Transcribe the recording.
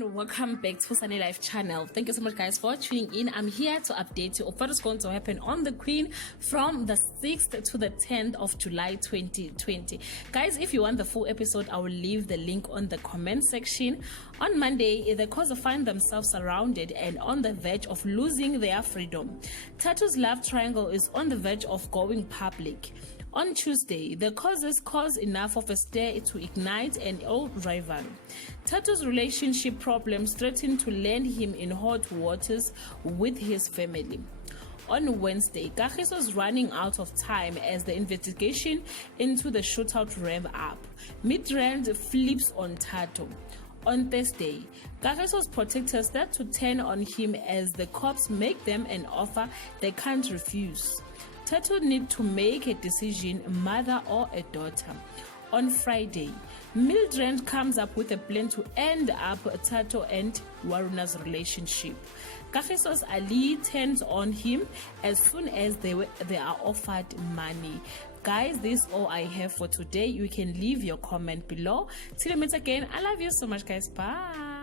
everyone, welcome back to Sunny Life channel. Thank you so much guys for tuning in. I'm here to update you of what is going to happen on the Queen from the 6th to the 10th of July 2020. Guys, if you want the full episode, I will leave the link on the comment section. On Monday, the Khoza find themselves surrounded and on the verge of losing their freedom. Tatu's love triangle is on the verge of going public. On Tuesday, the causes cause enough of a stir to ignite an old rival. Tatu's relationship problems threaten to land him in hot waters with his family. On Wednesday, Kagiso's running out of time as the investigation into the shootout rev up. Midrand flips on Tatu. On Thursday, Kagiso's protectors start to turn on him as the cops make them an offer they can't refuse. Tatu need to make a decision, mother or a daughter. On Friday, Midrand comes up with a plan to end up Tatu and Waruna's relationship. Kagiso's Ali turns on him as soon as they are offered money. Guys, this is all I have for today. You can leave your comment below. Till we meet again, I love you so much guys. Bye.